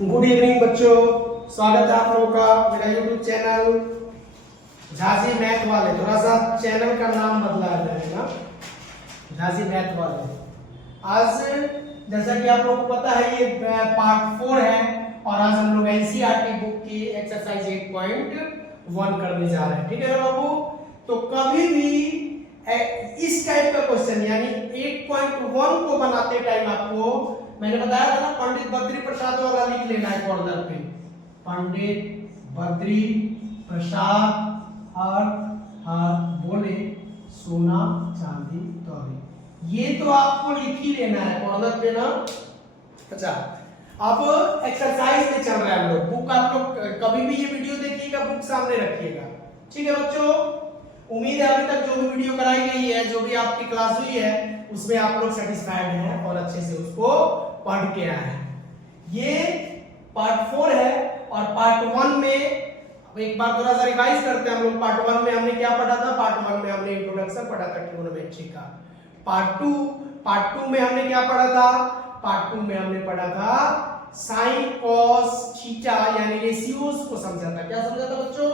Good evening बच्चों, स्वागत है आप लोगों का मेरा यूट्यूब चैनल झाजी मैथ वाले। थोड़ा सा चैनल का नाम बदला जाएगा, झाजी मैथ वाले। आज जैसा कि आप लोगों को पता है ये पार्ट 4 है और आज हम लोग एनसीईआरटी बुक की एक्सरसाइज 8.1 करने जा रहे हैं। ठीक है ना बाबू? तो कभी भी इस टाइप का क्वेश्चन यानी 8.1 को बनाते टाइम आपको मैंने बताया था ना, पंडित बद्री प्रसाद वाला लिख लेना है कॉर्नर पे। पंडित बद्री प्रसाद हर बोले सोना चांदी तौले, ये तो आपको लिख ही लेना है कॉर्नर पे ना। अच्छा, अब एक्सरसाइज में चल रहा है हम लोग। बुक आप लोग कभी भी ये वीडियो देखिएगा, बुक सामने रखिएगा। ठीक है बच्चों? उम्मीद है अभी तक जो भी वीडियो कराई गई है, जो भी आपकी क्लास हुई है, उसमें आप लोग सेटिस्फाइड हैं और अच्छे से उसको पढ़ के आए हैं। ये पार्ट 4 है और पार्ट 1 में एक बार थोड़ा सा रिवाइज करते हैं हम लोग। पार्ट 1 में हमने क्या पढ़ा था? पार्ट 1 में हमने इंट्रोडक्शन पढ़ा था ट्रिग्नोमेट्री का। पार्ट 2 में हमने क्या पढ़ा था? पार्ट 2 में हमने पढ़ा था साइन कॉस थीटा यानी रेशियोज को समझा था। क्या समझा था बच्चों?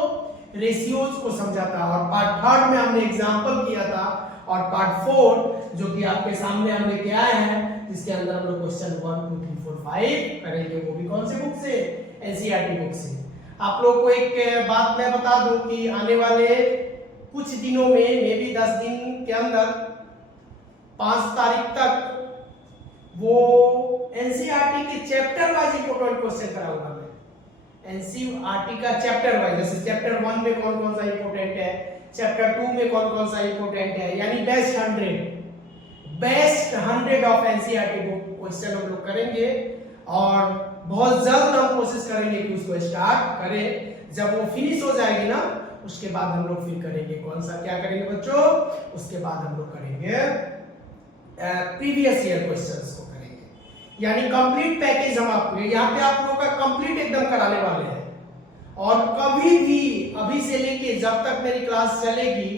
रेशियोज को समझा था। और पार्ट 3 में हमने एग्जांपल किया था। और पार्ट 4 जो कि आपके सामने हम लेके आए हैं, जिसके अंदर हम लोग क्वेश्चन 1 2 3 4 5 करेंगे, वो भी कौन से बुक से? एनसीईआरटी बुक से। आप लोगों को एक बात मैं बता दूं कि आने वाले कुछ दिनों में, मे बी 10 दिन के अंदर, 5 तारीख तक वो एनसीईआरटी के चैप्टर वाइज इंपॉर्टेंट क्वेश्चन कराऊंगा मैं। एनसीईआरटी का चैप्टर वाइज, जैसे चैप्टर 1 में कौन कौन सा इंपॉर्टेंट है, चैप्टर 2 में कौन कौन सा इंपॉर्टेंट है, यानी best 100 of NCERT book question हम लोग करेंगे। और बहुत जल्द हम कोशिश करेंगे कि उसको स्टार्ट करें। जब वो फिनिश हो जाएगी ना, उसके बाद हम लोग फिर करेंगे कौन सा, क्या करेंगे बच्चों? उसके बाद हम लोग करेंगे प्रीवियस ईयर क्वेश्चंस को करेंगे, यानी कंप्लीट पैकेज हम आपको यहाँ पे आप लोगों का कंप्लीट एकदम कराने वाले हैं। और कभी भी अभी से लेके जब तक मेरी क्लास चलेगी,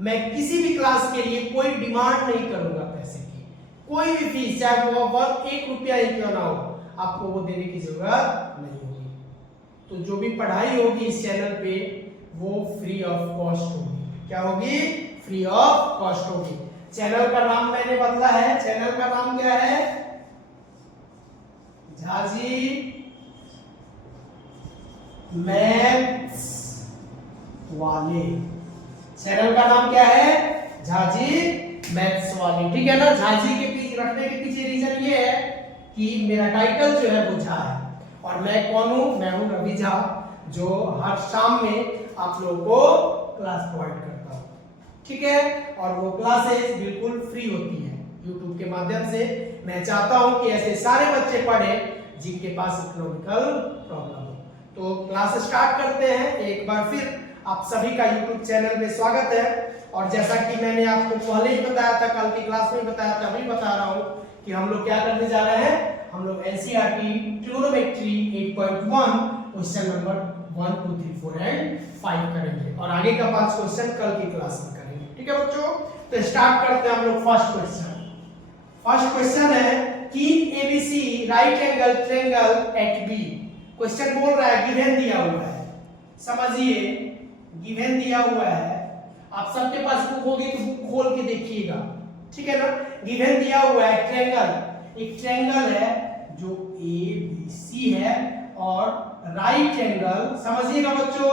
मैं किसी भी क्लास के लिए कोई डिमांड नहीं करूंगा पैसे की। कोई भी फीस, चाहे वो 1 रुपया ही क्यों ना हो, आपको वो देने की जरूरत नहीं होगी। तो जो भी पढ़ाई होगी इस चैनल पे वो फ्री ऑफ कॉस्ट होगी। क्या होगी? फ्री ऑफ कॉस्ट होगी। चैनल का नाम मैंने बदला है। चैनल का नाम क्या है? झाजी मैथ्स वाले। चैनल का नाम क्या है? झाजी मैथ्स वाले। ठीक है ना? झाजी के पीछे रखने के पीछे रीजन ये है कि मेरा टाइटल जो है वो झा है और मैं कौन हूं? मैं हूं रवि झा, जो हर शाम में आप लोगों को क्लास प्रोवाइड करता हूं। ठीक है? और वो क्लासेस बिल्कुल फ्री होती है YouTube के माध्यम से। मैं चाहता हूं कि ऐसे सारे बच्चे पढ़ें जिनके पास इकोनॉमिकल प्रॉब्लम हो। तो क्लास स्टार्ट करते हैं। एक बार फिर आप सभी का YouTube चैनल में स्वागत है। और जैसा कि मैंने आपको पहले ही बताया था, कल की क्लास में बताया था, अभी बता रहा हूं कि हम लोग क्या करने जा रहे हैं। हम लोग NCERT trigonometry 8.1 question number 1 2 3 4 and 5 करेंगे और आगे का 5 क्वेश्चन कल की क्लास में करेंगे। ठीक है बच्चों? तो स्टार्ट करते हैं हम लोग फर्स्ट क्वेश्चन। फर्स्ट क्वेश्चन है कि ABC right angle triangle at B. Question बोल रहा है, गिवन दिया हुआ है। समझिए, गिवन दिया हुआ है। आप सबके पास बुक होगी तो बुक खोल के देखिएगा। ठीक है ना? गिवन दिया हुआ है ट्रायंगल, एक ट्रायंगल है जो एबीसी है और राइट एंगल, समझिएगा बच्चों,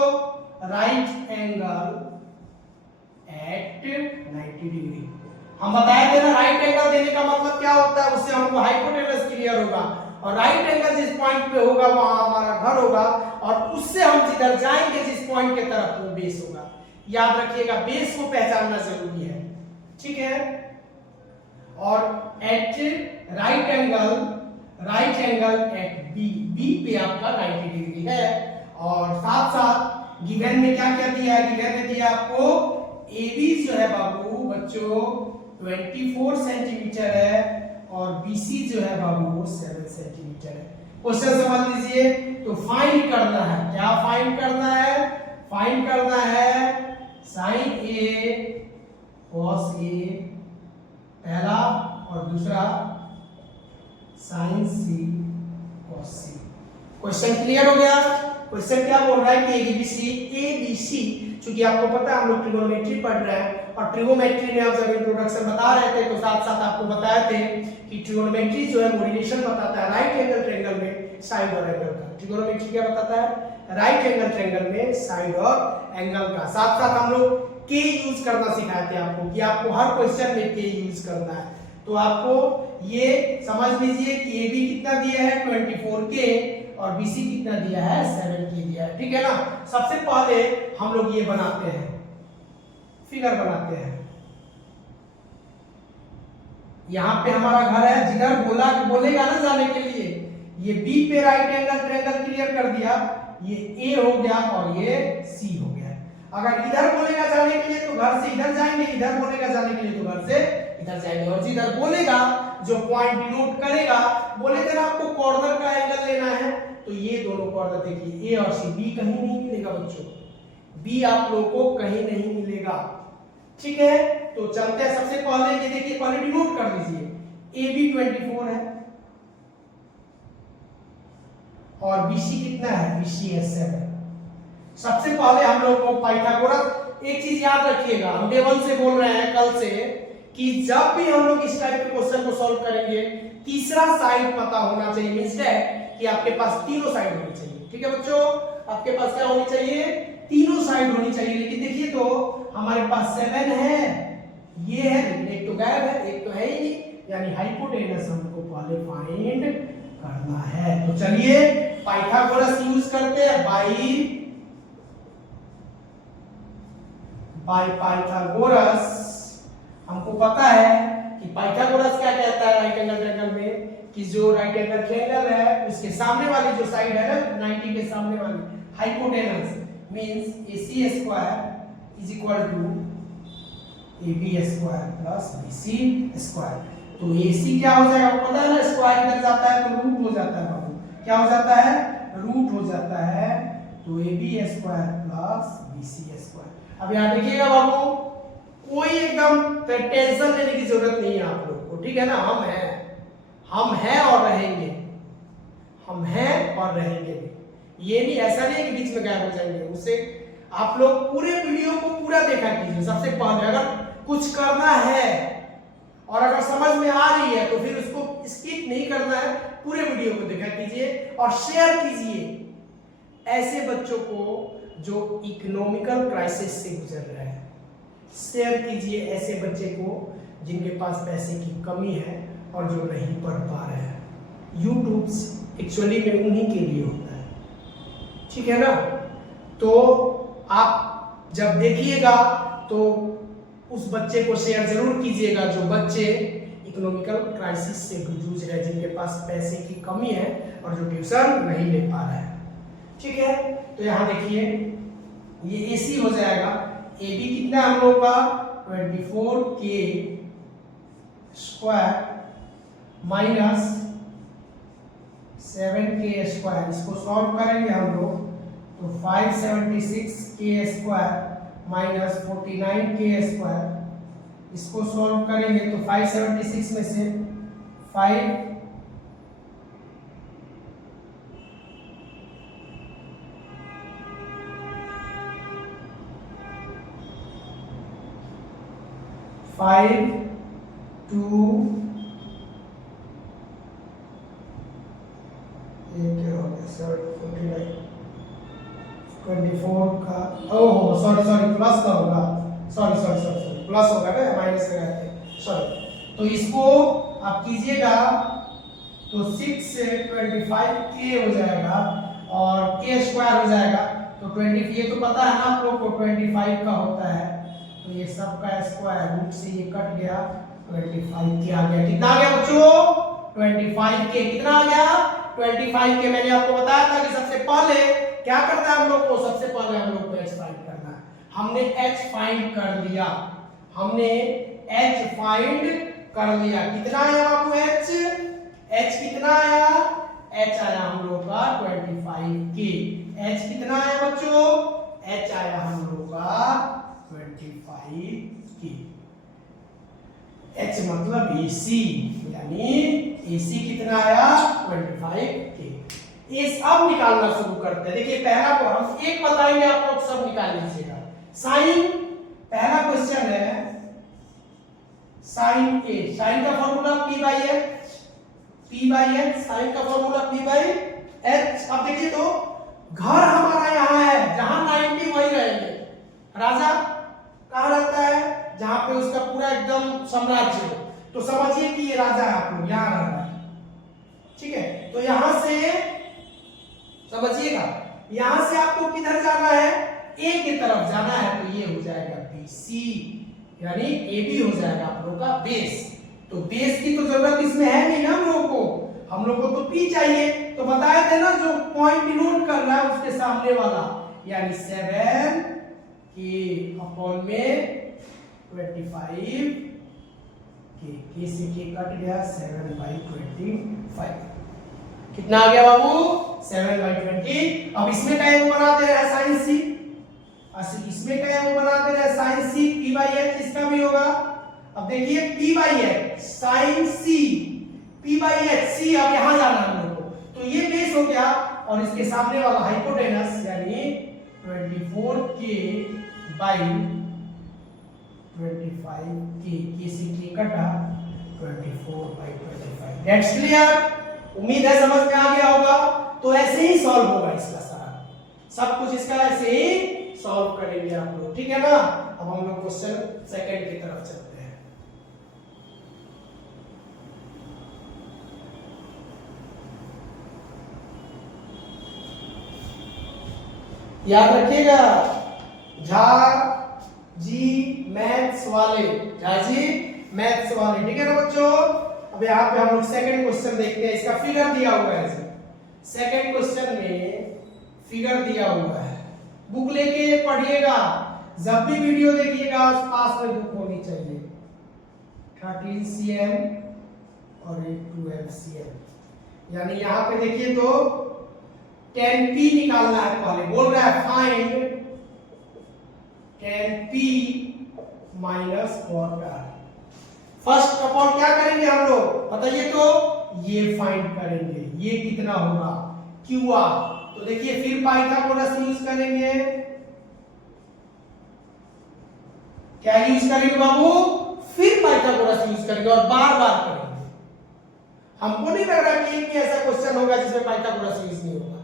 राइट एंगल एट 90 डिग्री। हम बताए थे ना, राइट एंगल देने का मतलब क्या होता है, उससे हमको हाइपोटेनस क्लियर होगा। और राइट एंगल जिस पॉइंट पे होगा वहां हमारा घर होगा और उससे हम जिधर जाएंगे जिस पॉइंट के तरफ, वो बेस होगा। याद रखिएगा, बेस को पहचानना जरूरी है। ठीक है? और at right angle at B, B पे आपका 90 डिग्री है। और साथ साथ गिवन में क्या क्या दिया है? गिवन में दिया आपको AB जो है बाबू बच्चों 24 सेंटीमीटर है और BC जो है बाबू 7 सेंटीमीटर है। क्वेश्चन समझ लीजिए। तो फाइंड करना है, क्या फाइंड करना है? फाइंड करना है साइन A cos A पहला, और दूसरा sine C cos C। Question clear हो गया। क्वेश्चन क्या बोल रहा है कि एबीसी, चूंकि आपको पता है हम लोग ट्रिगोनोमेट्री पढ़ रहे हैं और ट्रिगोनोमेट्री में आप जब इंट्रोडक्शन बता रहे थे तो साथ साथ आपको बताए थे कि ट्रिगोनोमेट्री जो है वो रिलेशन बताता है राइट एंगल ट्रायंगल में साइड और एंगल का। ट्रिगोनोमेट्री क्या बताता है? राइट एंगल ट्रायंगल में साइड और एंगल का। साथ साथ हम लोग के यूज करना सिखाते हैं आपको कि आपको हर क्वेश्चन में के यूज करना है। तो आपको ये समझ लीजिए कि ए बी कितना दिया है 24K और BC कितना दिया है 7K दिया है, ठीक है ना। सबसे पहले हम लोग ये बनाते हैं, फिगर बनाते हैं। यहां पे हमारा घर है, जिधर बोलेगा ना जाने के लिए, ये B पे राइट एंगल ट्रायंगल क्लियर कर दिया, ये A हो गया और ये C हो गया। अगर इधर बोलेगा जाने के लिए तो घर से इधर जाएंगे, इधर बोलेगा जाने के लिए तो घर से इधर जाएंगे। और जिधर बोलेगा जो पॉइंट डिनोट करेगा, बोले थे ना आपको कॉर्नर का एंगल लेना है, तो ये दोनों कॉर्नर देखिए A और C, B कहीं नहीं मिलेगा बच्चों, B आप लोगों को कहीं नहीं मिलेगा, ठीक है। तो चलते हैं, सबसे पहले ये देखिए, पहले डिनोट कर लीजिए, AB 24 है और BC कितना है? BC है 7। सबसे पहले हम लोग को पाइथागोरस, एक चीज याद रखिएगा, हम डे 1 से बोल रहे हैं कल से कि जब भी हम लोग इस टाइप के क्वेश्चन को सॉल्व करेंगे तीसरा साइड पता होना चाहिए। मींस दैट कि आपके पास तीनों साइड होनी चाहिए, ठीक है बच्चों। आपके पास क्या होनी चाहिए? तीनों साइड होनी चाहिए। लेकिन देखिए तो हमारे पास 7 है, ये है, लेकिन एक तो गायब है, एक तो है ही नहीं, यानी हाइपोटेनस हमको पहले फाइंड करना है। तो चलिए पाइथागोरस यूज करते हैं, बाय पाइथागोरस। हमको पता है कि पाइथागोरस क्या कहता है राइट एंगल ट्रायंगल में, कि जो राइट एंगल ट्रायंगल है उसके सामने वाली जो साइड है ना 90 के सामने वाली, hypotenuse means AC square is equal to AB square plus BC square. तो AC क्या हो जाएगा आपको पता है ना, स्क्वायर इधर जाता है तो रूट हो जाता है बाबू, क्या हो जाता है? रूट हो जाता है। तो AB square plus BC square. अब यहां देखिएगा बाबू, कोई एकदम टेंशन लेने की जरूरत नहीं है आप लोग को, ठीक है ना। हम हैं और रहेंगे, हम हैं और रहेंगे। ये नहीं, ऐसा नहीं है कि बीच में गायब हो जाएंगे। उससे आप लोग पूरे वीडियो को पूरा देखा कीजिए। सबसे पहले अगर कुछ करना है और अगर समझ में आ रही है तो फिर उसको स्किप नहीं करना है, पूरे वीडियो को देखा कीजिए और शेयर कीजिए ऐसे बच्चों को जो इकोनॉमिकल क्राइसिस से गुजर रहे हैं। शेयर कीजिए ऐसे बच्चे को जिनके पास पैसे की कमी है और जो नहीं पढ़ पा रहे हैं। यूट्यूब एक्चुअली में उन्हीं के लिए होता है, ठीक है ना। तो आप जब देखिएगा तो उस बच्चे को शेयर जरूर कीजिएगा जो बच्चे इकोनॉमिकल क्राइसिस से जूझ रहे हैं, जिनके पास पैसे की कमी है और जो ट्यूशन नहीं ले पा रहे हैं, ठीक है। तो यहाँ देखिए ये AC हो जाएगा, AB कितना हम लोग का 24K square minus 7K square. इसको सॉल्व करेंगे हम लोग तो 576K square minus 49K square. इसको सॉल्व करेंगे तो 576 में से 5 2 24 का, ओहो सॉरी प्लस का होगा, सॉरी प्लस होगा ना, माइनस लगा के, सॉरी। तो इसको आप कीजिएगा तो 6 से 25K हो जाएगा और K स्क्वायर हो जाएगा। तो 20, ये तो पता है ना आप लोग को 25 का होता है, तो ये सब का स्क्वायर रूट से ये कट गया, 25K आ गया। कितना आ गया बच्चों? 25K। कितना आ गया? 25K। मैंने आपको बताया था कि सबसे पहले क्या करना है हम लोग को, सबसे पहले हम लोग को h फाइंड करना है। हमने h फाइंड कर लिया, हमने h फाइंड कर लिया। कितना आया बाबू h कितना आया? h आया हम लोग का 25K। h कितना आया बच्चों? h आया हम लोग का 25K। h मतलब AC, यानी AC कितना आया? 25K। ये अब निकालना शुरू करते हैं। देखिए पहला को हम एक बताएंगे, आप लोग सब निकाल लीजिएगा। साइन, पहला क्वेश्चन है साइन ए, साइन का formula p by h, p by h, sine का फॉर्मूला p बाई एच। अब देखिए तो घर हमारा यहाँ है, जहां 90 वही रहेंगे। राजा कहाँ रहता है? जहां पे उसका पूरा एकदम साम्राज्य हो। तो समझिए कि ये राजा है, आप लोग यहाँ रह रहा है, ठीक है। तो यहां से समझिएगा, यहां से आपको किधर जाना है? ए की तरफ जाना है, तो ये हो जाएगा बी सी, यानी ए बी हो जाएगा आप लोगों का बेस। तो बेस की तो जरूरत इसमें है नहीं ना हम लोग को तो पी चाहिए। तो बताए थे ना, जो पॉइंट डिनोट कर रहा है उसके सामने वाला, यानी 7 के अपॉन में 25 के से के कट गया, 7/25 कितना आ गया बाबू? 7/20। अब इसमें क्या है वो बना दे रहा है साइन सी, इसमें क्या है वो बना दे रहा है sine C, p by h इसका भी होगा। अब देखिए p by h sine C, p by h C, अब यहां जाना हम लोग को, तो ये बेस हो गया और इसके सामने वाला हाइपोटेनस यानी 24k बाई 25 के से के कटा 24/25। That's clear? उम्मीद है समझ में आ गया होगा। तो ऐसे ही सॉल्व होगा इसका सारा, सब कुछ इसका ऐसे ही सॉल्व करेंगे आप लोग, ठीक है ना। अब हम लोग क्वेश्चन सेकंड की तरफ चलते हैं। याद रखिएगा, झा जी मैथ्स वाले, झा जी मैथ्स वाले, ठीक है ना बच्चों। अब यहाँ पे हम लोग सेकंड क्वेश्चन देखते हैं, इसका फिगर दिया हुआ है। सेकंड क्वेश्चन में फिगर दिया हुआ है, बुक लेके पढ़िएगा, जब भी वीडियो देखिएगा पास में बुक होनी चाहिए। 13 cm और 12 cm, यानी यहाँ पे देखिए तो 10p निकालना है। पहले बोल रहा है find 10p minus cot r। First upon क्या करेंगे हम लोग बताइए तो? ये फाइंड करेंगे, ये कितना होगा QR। तो देखिए फिर पाइथागोरस यूज करेंगे। क्या यूज करेंगे बाबू? फिर पाइथागोरस यूज करेंगे और बार बार करेंगे। हमको नहीं लग रहा कि एक भी ऐसा क्वेश्चन होगा जिसमें पाइथागोरस यूज नहीं होगा।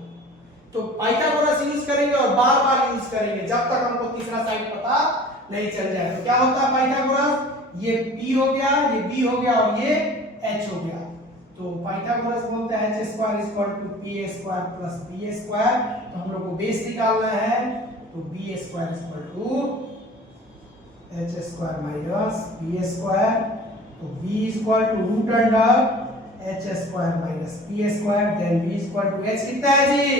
तो पाइथागोरस यूज करेंगे और बार बार यूज करेंगे जब तक हमको तीसरा साइड पता नहीं चल जाए। तो क्या होता है पाइथागोरस? ये p हो गया, ये b हो गया और ये h हो गया। तो पाइथागोरस बोलता है h square is equal to p square plus b square. तो हम लोग को बेस निकालना है, तो b square is equal to h square minus b square. तो b is equal to root under h square minus p square, then b is equal to h कितना है जी?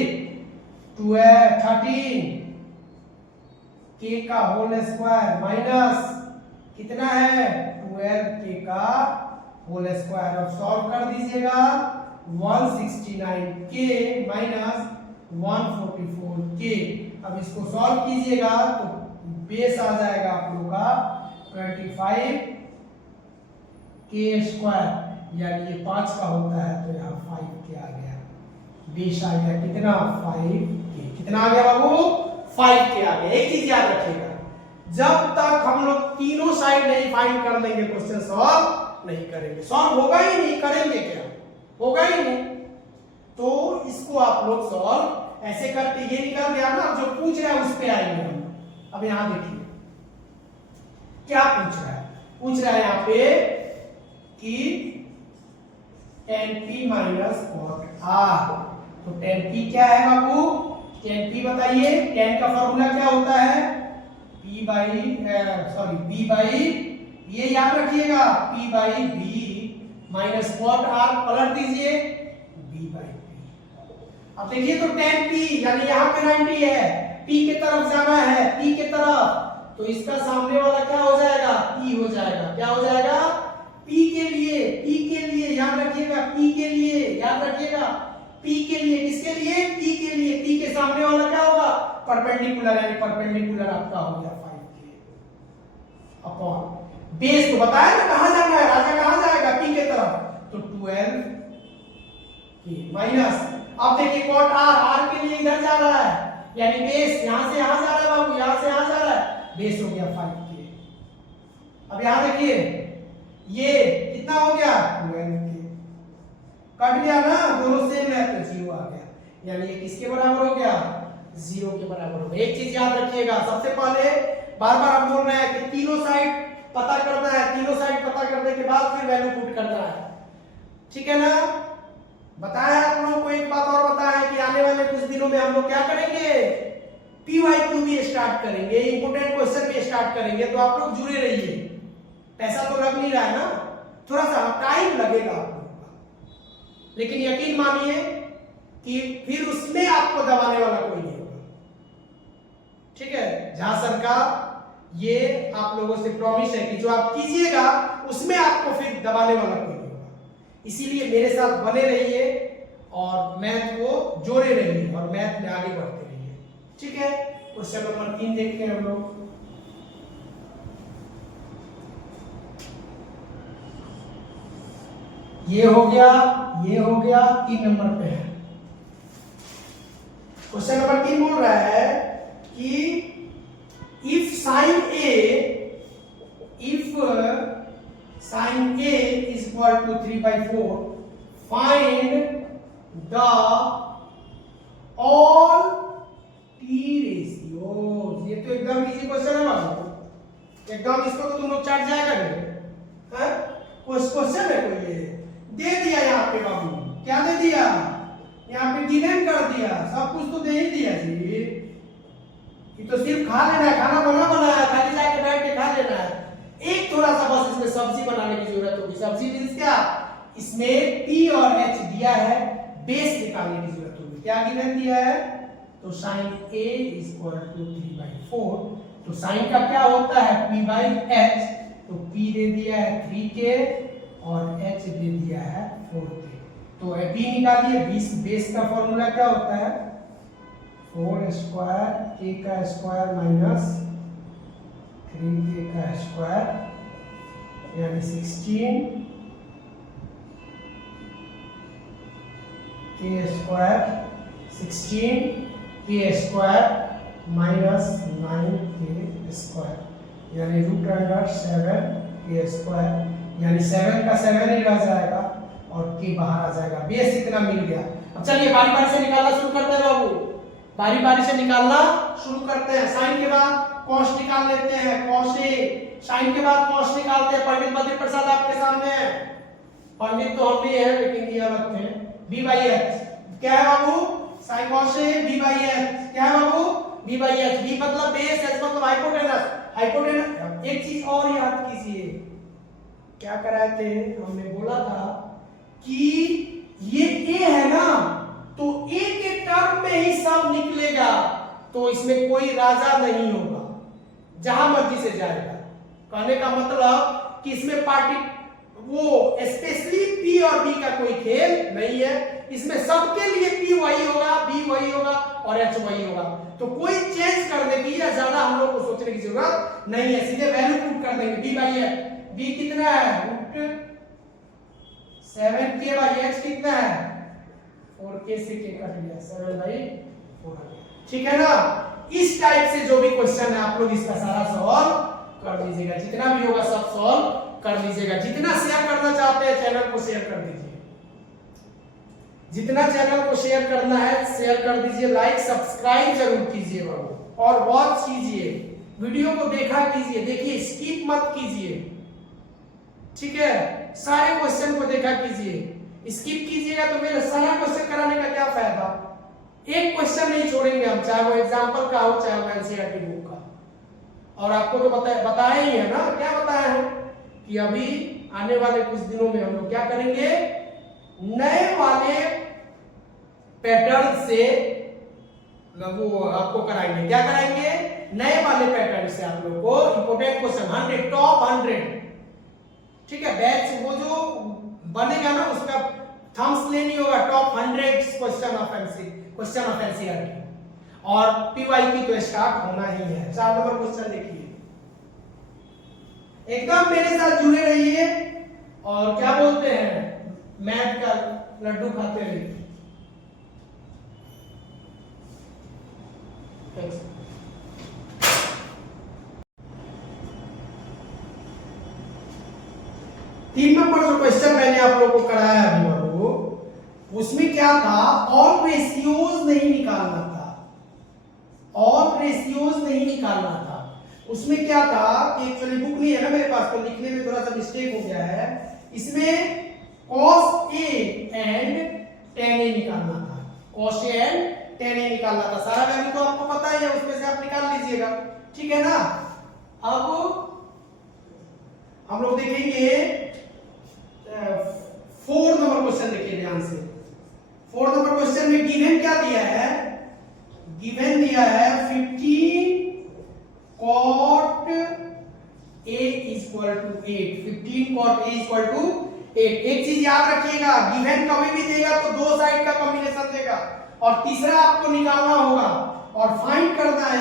13 k का होल स्क्वायर माइनस कितना है? 12k का whole square. अब solve कर दीजिएगा, 169k माइनस 144k। अब इसको सॉल्व कीजिएगा तो बेस आ जाएगा आप लोगों का 25k स्क्वायर, यानी ये 5 का होता है तो यहाँ 5k आ गया। बेस आ गया कितना? 5k। कितना आ गया बाबू? 5k आ गया। एक चीज याद रखिएगा, जब तक हम लोग तीनों साइड नहीं फाइंड कर लेंगे क्वेश्चन सॉल्व नहीं करेंगे। सॉल्व होगा ही नहीं, करेंगे क्या? होगा ही नहीं। तो इसको आप लोग सॉल्व ऐसे करके, ये निकल गया ना, जो पूछ रहा है उस पे आएंगे हम। अब यहां देखिए क्या पूछ रहा है। पूछ रहा है यहाँ पे कि 10p माइनस cot r। तो 10p क्या है बाबू? 10p बताइए। 10 का फॉर्मूला क्या होता है? b बाई, ये याद रखिएगा, p by b minus cot r, पलट दीजिए b बाई p। अब देखिए तो 10p यानी यहाँ पे 90 है, p के तरफ जाना है, p के तरफ, तो इसका सामने वाला क्या हो जाएगा? p हो जाएगा। क्या हो जाएगा? p के लिए याद रखिएगा, p के लिए याद रखिएगा, p के लिए, किसके लिए? p के लिए। p के सामने वाला क्या होगा? परपेंडिकुलर, यानी परपेंडिकुलर आपका हो गया 5k अपॉन बेस। तो बताया ना कहां जाना है, राजा कहां जाएगा? p के तरफ, तो 12k माइनस अब देखिए कॉट आर के लिए इधर जा रहा है, यानी बेस यहां से यहां जा रहा है बाबू, यहां से यहां जा रहा है, बेस हो गया 5k। अब यहां देखिए ये कितना हो गया 12k, कट गया ना, दोनों सेम है तो 0 आ गया, यानी ये किसके बराबर हो गया 0 के बराबर हो गया। एक चीज याद रखिएगा, सबसे पहले बार बार हम बोल रहे हैं कि तीनों साइड पता करना है, तीनों साइड पता करने के बाद फिर वैल्यू पुट करना है, ठीक है ना। बताया आप लोगों को, एक बात और बताया है कि आने वाले कुछ दिनों में हम लोग क्या करेंगे, PYQ भी स्टार्ट करेंगे, इंपोर्टेंट क्वेश्चन भी स्टार्ट करेंगे, तो आप लोग जुड़े रहिए। पैसा तो लग नहीं रहा है ना, थोड़ा सा टाइम लगेगा आप लोगों का, लेकिन यकीन मानिए कि फिर उसमें आपको दबाने वाला कोई नहीं होगा, ठीक है। जहां सर का ये आप लोगों से प्रॉमिस है कि जो आप कीजिएगा उसमें आपको फिर दबाने वाला कोई नहीं होगा, इसीलिए मेरे साथ बने रहिए और मैथ को जोड़े रहिए और मैथ में आगे बढ़ते रहिए, ठीक है। क्वेश्चन नंबर 3 देखते हैं हम लोग। ये हो गया, ये हो गया, 3 नंबर पे है। क्वेश्चन नंबर 3 बोल रहा है कि if sin A is equal to 3/4, find the all t ratios। ये तो एकदम इजी क्वेश्चन है बाबू, एकदम इसको तो तुम लोग चाट जाएगा नहीं, हैं? क्वेश्चन है कोई, ये दे दिया यहाँ पे बाबू, क्या दे दिया, यहाँ पे गिवन कर दिया, सब कुछ तो दे ही दिया जी, ये तो सिर्फ खा लेना है, खाना बना है, खाली जाके बैठ के खा लेना है। एक थोड़ा सा बस इसमें सब्जी बनाने की जरूरत होगी। सब्जी मींस क्या, इसमें P और H दिया है, बेस निकालने की जरूरत होगी। क्या गिवन दिया है, तो sin A is equal to 3/4, तो sin का क्या होता है P/H, तो P दे दिया है 3k और H दे दिया है 4k, तो P निकालिए, बेस का फॉर्मूला क्या होता है 4 स्क्वायर k का स्क्वायर माइनस 3k का स्क्वायर, यानी 16 k square, 16 k square minus 9k square, यानी √7 k स्क्वायर, यानी 7 का 7 ही रह जाएगा और k बाहर आ जाएगा। बेस इतना मिल गया। अब चलिए बारी बारी से निकालना शुरू करते हैं बाबू, बारी बारी से निकालना शुरू करते हैं। साइन के बाद कॉस निकाल लेते हैं, कॉस ए, साइन के बाद कॉस निकालते हैं। पंडित बद्री प्रसाद आपके सामने है, पंडित तो हम भी है लेकिन ये अलग थे। b/h क्या है बाबू, साइन कॉस ए b/h क्या है बाबू, b/h, b मतलब बेस, h मतलब हाइपोटेनस, हाइपोटेनस। एक चीज और याद कीजिए, क्या कराए थे, हमने बोला था कि ये a है ना, तो a के टर्म में ही सब निकलेगा, तो इसमें कोई राजा नहीं होगा, जहां मर्जी से जाएगा। कहने का मतलब कि इसमें पार्टी वो स्पेशली p और b का कोई खेल नहीं है, इसमें सबके लिए p वही होगा, b वही होगा और h वही होगा, तो कोई चेंज करने की या ज्यादा हम लोग को सोचने की जरूरत नहीं है, सीधे वैल्यू पुट कर देंगे। b/h, b कितना है √7k/h कितना है 4k से k कट गया, 7/4 आ गया, ठीक है ना। इस टाइप से जो भी क्वेश्चन है आप लोग इसका सारा सॉल्व कर लीजिएगा, जितना भी होगा सब सॉल्व कर लीजिएगा। जितना शेयर करना चाहते हैं चैनल को शेयर कर दीजिए, जितना चैनल को शेयर करना है शेयर कर दीजिए, लाइक सब्सक्राइब जरूर कीजिए बाबू, और वॉच कीजिए, वीडियो को देखा कीजिए, देखिए स्किप मत कीजिए, ठीक है। सारे क्वेश्चन को देखा कीजिए, स्किप कीजिएगा तो मेरा सारा क्वेश्चन कराने का क्या फायदा। एक क्वेश्चन नहीं छोड़ेंगे हम, चाहे वो एग्जांपल का हो चाहे वो एनसीईआरटी बुक का। और आपको तो बताया ही है ना, क्या बताया है कि अभी आने वाले कुछ दिनों में हम लोग क्या करेंगे, नए वाले पैटर्न से वो आपको कराएंगे। क्या कराएंगे, नए वाले पैटर्न से आप लोग को इंपोर्टेंट क्वेश्चन 100 टॉप 100, ठीक है। बैच वो जो बनेगा ना उसका थम्स लेनी होगा, टॉप 100 क्वेश्चन ऑफ एनसीईआरटी, और पीवाईक्यू तो स्टार्ट होना ही है। 4 नंबर क्वेश्चन देखिए, एकदम मेरे साथ जुड़े रहिए और क्या बोलते हैं मैथ का लड्डू खाते रहिए। तीन नंबर जो क्वेश्चन मैंने आप लोगों को कराया अभी बाबू, उसमें क्या था, ऑल रेशियोज नहीं निकालना था, ऑल रेशियोज नहीं निकालना था। उसमें क्या था कि एक्चुअली बुक नहीं है ना मेरे पास, तो लिखने में थोड़ा सा मिस्टेक हो गया है। इसमें cos A and tan A निकालना था, cos A and tan A निकालना था। सारा वैल्यू तो आपको पता ही है, उसमें से आप निकाल लीजिएगा, ठीक है ना। अब हम लोग देखेंगे 4 नंबर क्वेश्चन, देखिए ध्यान से। 4 नंबर क्वेश्चन में गिवन क्या दिया है, गिवन दिया है 15 cot A equal to 8, 15 cot A equal to 8। एक चीज याद रखिएगा, गिवन कभी भी देगा तो दो साइड का कॉम्बिनेशन देगा, और तीसरा आपको निकालना होगा और फाइंड करना है।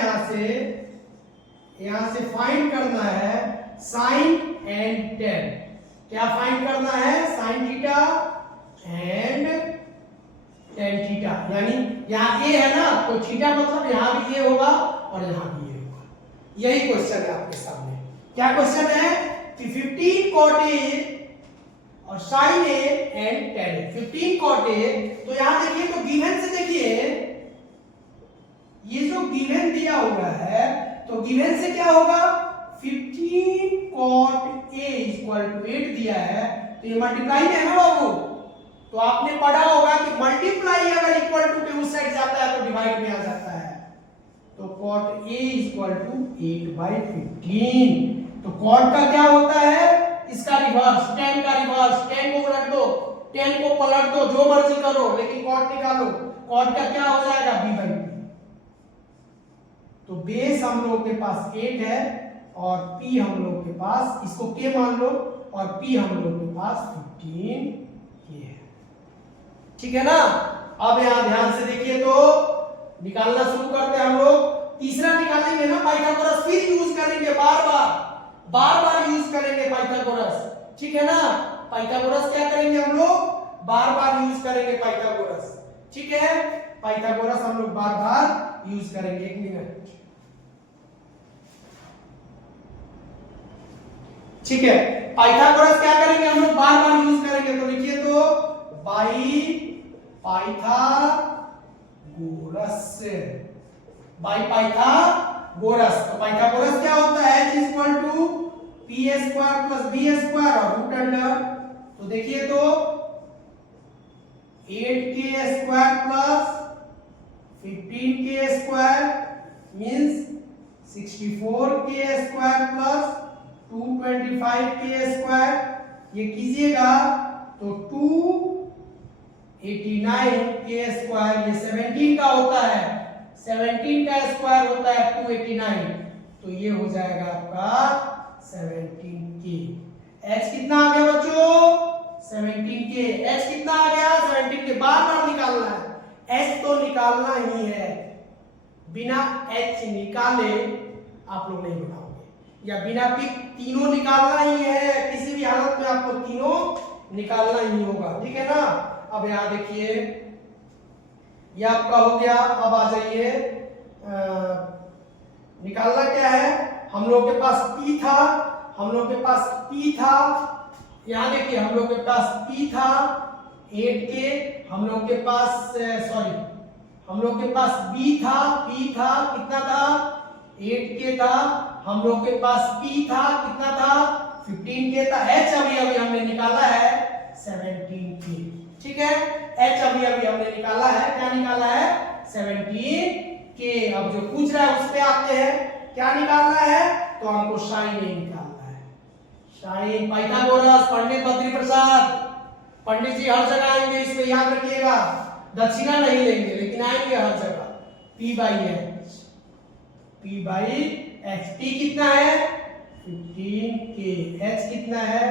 यहां से फाइंड करना है साइन एंड टेन। क्या फाइंड करना है, sine theta and tan theta. यानी यहां ए है ना, तो थीटा मतलब यहां भी ए होगा और यहां भी ए होगा। यही क्वेश्चन है आपके सामने। क्या क्वेश्चन है कि 15 cot A और sin A and tan A। 15 cot A, तो यहां देखिए, तो गिवन से देखिए, ये जो गिवन दिया हुआ है, तो गिवन से क्या होगा, 15 cot A इक्वल टू 8 दिया है, तो ये मल्टीप्लाई में है ना बाबू। तो आपने पढ़ा होगा कि मल्टीप्लाई अगर इक्वल टू के उस साइड जाता है तो डिवाइड में आ जाता है। तो cot A इक्वल टू 8/15। तो cot का क्या होता है, इसका रिवर्स, tan का रिवर्स। tan को उलट दो, tan को पलट दो, जो मर्जी करो, लेकिन cot निकालो। cot का क्या हो जाएगा, b/p। तो बेस हम लोग के पास 8 है और p हम लोग के पास, इसको k मान लो, और p हम लोग के पास 15 k है, ठीक है ना। अब यहां ध्यान से देखिए, तो निकालना शुरू करते हैं हम लोग। तीसरा निकालेंगे ना पाइथागोरस, फिर यूज करेंगे, बार बार यूज करेंगे पाइथागोरस, ठीक है ना। पाइथागोरस क्या करेंगे हम लोग, बार बार यूज करेंगे पाइथागोरस, ठीक है। पाइथागोरस हम लोग बार बार यूज करेंगे। 1 मिनट, ठीक है। पाइथागोरस क्या करेंगे हम लोग, बार बार यूज करेंगे। तो लिखिए, तो बाई पाइथागोरस। तो पाइथागोरस क्या होता है, h equal to p square plus b square और रूट अंडर। तो देखिए, तो 8k square plus 15k square means 64k square plus 225k square. ये कीजिएगा तो 289k स्क्वायर, ये 17 का होता है, 17 का स्क्वायर होता है 289। तो ये हो जाएगा आपका 17k। h कितना आ गया बच्चों, 17k। h कितना आ गया, 17k। बार बार निकालना है, h तो निकालना ही है, बिना h निकाले आप लोग नहीं बनाओगे, या बिना p तीनों निकालना ही है, किसी भी हालत में आपको तीनों निकालना ही होगा, ठीक है ना। अब यहां देखिए, ये आपका हो गया। अब आ जाइए, निकालना क्या है, हम लोग के पास p था, यहां देखिए हम लोग के पास p था 8k, हम लोग के पास b था, p था कितना था, 8k था, हम लोग के पास p था कितना था, 15k था। h अभी हमने निकाला है 17k, ठीक है। h अभी हमने निकाला है, क्या निकाला है, 17k। अब जो पूछ रहा है उस पे आते हैं, क्या निकालना है, तो हमको साइन ए निकालना है। साइन पाइथागोरस, पंडित बद्री प्रसाद, पंडित जी हर जगह आएंगे, इसमें याद रखिएगा, दक्षिणा नहीं लेंगे लेकिन आएंगे हर जगह। p/h, p कितना है, 15k, h कितना है,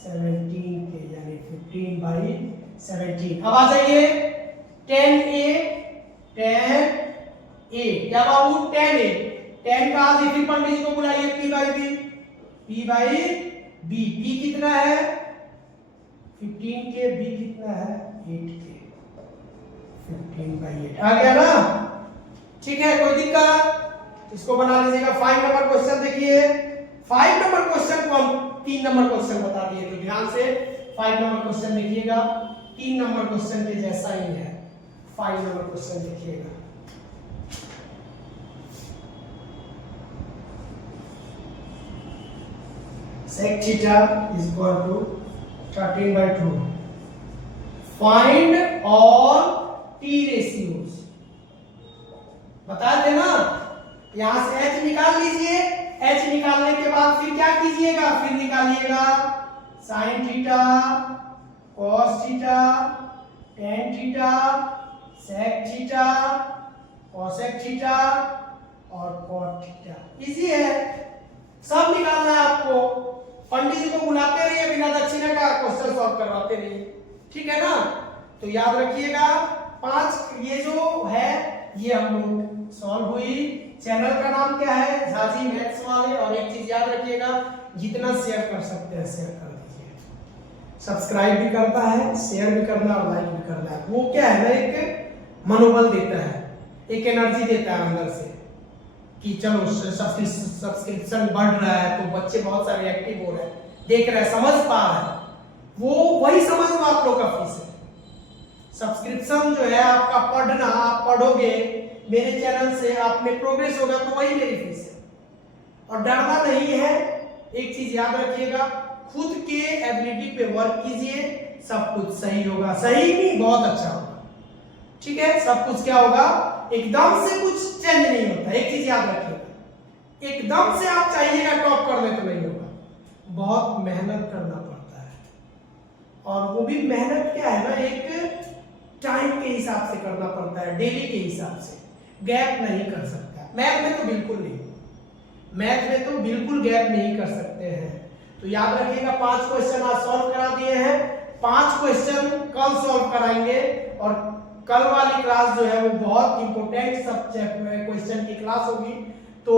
17k, यानी 15/17। अब आ जाइए, tan a, क्या बाबू, tan a, tan का आज इसी पंडित जी को बुलाइए, p/b, p कितना है 15k, b कितना है 8k, 15/8 आ गया ना। ठीक है, कोई दिक्कत? इसको बना लीजिएगा। 5 नंबर क्वेश्चन देखिए, 5 नंबर क्वेश्चन को हम 3 नंबर क्वेश्चन बता दिए, तो ध्यान से 5 नंबर क्वेश्चन देखिएगा, 3 नंबर क्वेश्चन के जैसा ही है। 5 नंबर क्वेश्चन देखिएगा, sec theta is equal to 13/2. Find all t ratios. बताए थे ना, यहां से h निकाल लीजिए। h निकालने के बाद फिर क्या कीजिएगा, फिर निकालिएगा sin theta, cos theta, tan theta, sec theta, cosec theta और cot थीटा। इजी है, सब निकालना है आपको। पंडित जी को बुलाते रहिए, बिना दक्षिणा का क्वेश्चन सॉल्व करवाते रहिए, ठीक है ना। तो याद रखिएगा 5 ये जो है ये हम लोग सॉल्व हुई। चैनल का नाम क्या है, झाजी मैथ्स वाले। और एक चीज याद रखिएगा, जितना शेयर कर सकते हैं शेयर कर दीजिए। सब्सक्राइब भी करता है, शेयर भी करना और लाइक भी करना है। वो क्या है ना, एक मनोबल देता है, एक एनर्जी देता है अंदर से कि चलो सब्सक्रिप्शन बढ़ रहा है, तो बच्चे बहुत सारे एक्टिव हो रहे हैं, देख रहे हैं, समझ पा रहे हैं। वो वही समझ लो आप लोग का फीस है। सब्सक्रिप्शन जो है आपका पढ़ना, आप पढ़ोगे मेरे चैनल से, आप में प्रोग्रेस होगा, तो वही मेरी फीस है। और डरना नहीं है। एक चीज याद रखिएगा, खुद के एबिलिटी पे वर्क कीजिए, सब कुछ सही होगा। सही नहीं, बहुत अच्छा होगा, ठीक है। सब कुछ क्या होगा, एकदम से कुछ चेंज नहीं होता। एक चीज याद रखिएगा, एकदम से आप चाहिएगा टॉप कर ले तो नहीं होगा, बहुत मेहनत करना पड़ता है। और वो भी मेहनत क्या है ना, एक टाइम के हिसाब से करना पड़ता है, डेली के हिसाब से, गैप नहीं कर सकता। मैथ में तो बिल्कुल नहीं, मैथ में तो बिल्कुल गैप नहीं कर सकते हैं। तो याद रखिएगा 5 क्वेश्चन आज सॉल्व करा दिए हैं, 5 क्वेश्चन कल सॉल्व कराएंगे। और कल वाली क्लास जो है वो बहुत इंपॉर्टेंट सब्जेक्ट में क्वेश्चन की क्लास होगी। तो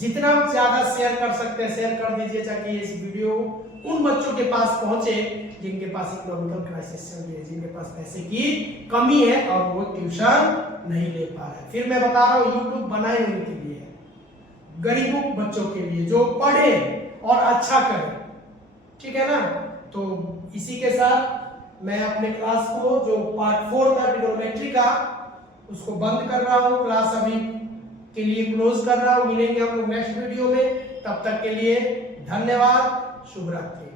जितना ज्यादा शेयर कर सकते हैं शेयर कर दीजिए, ताकि इस वीडियो उन बच्चों के पास पहुंचे जिनके पास इकोनॉमिकल क्राइसिस चल रही है, जिनके पास पैसे की कमी है और वो ट्यूशन नहीं ले पा रहे। फिर मैं बता रहा हूँ, यूट्यूब बनाए उनके लिए, गरीबों बच्चों के लिए जो पढ़े और अच्छा करे, ठीक है ना। तो इसी के साथ मैं अपने क्लास को जो पार्ट 4 था ट्रिग्नोमेट्री का, उसको बंद कर रहा हूँ। क्लास अभी के लिए क्लोज कर रहा हूँ। मिलेंगे हम लोग नेक्स्ट वीडियो में, तब तक के लिए धन्यवाद, शुभ रात्रि।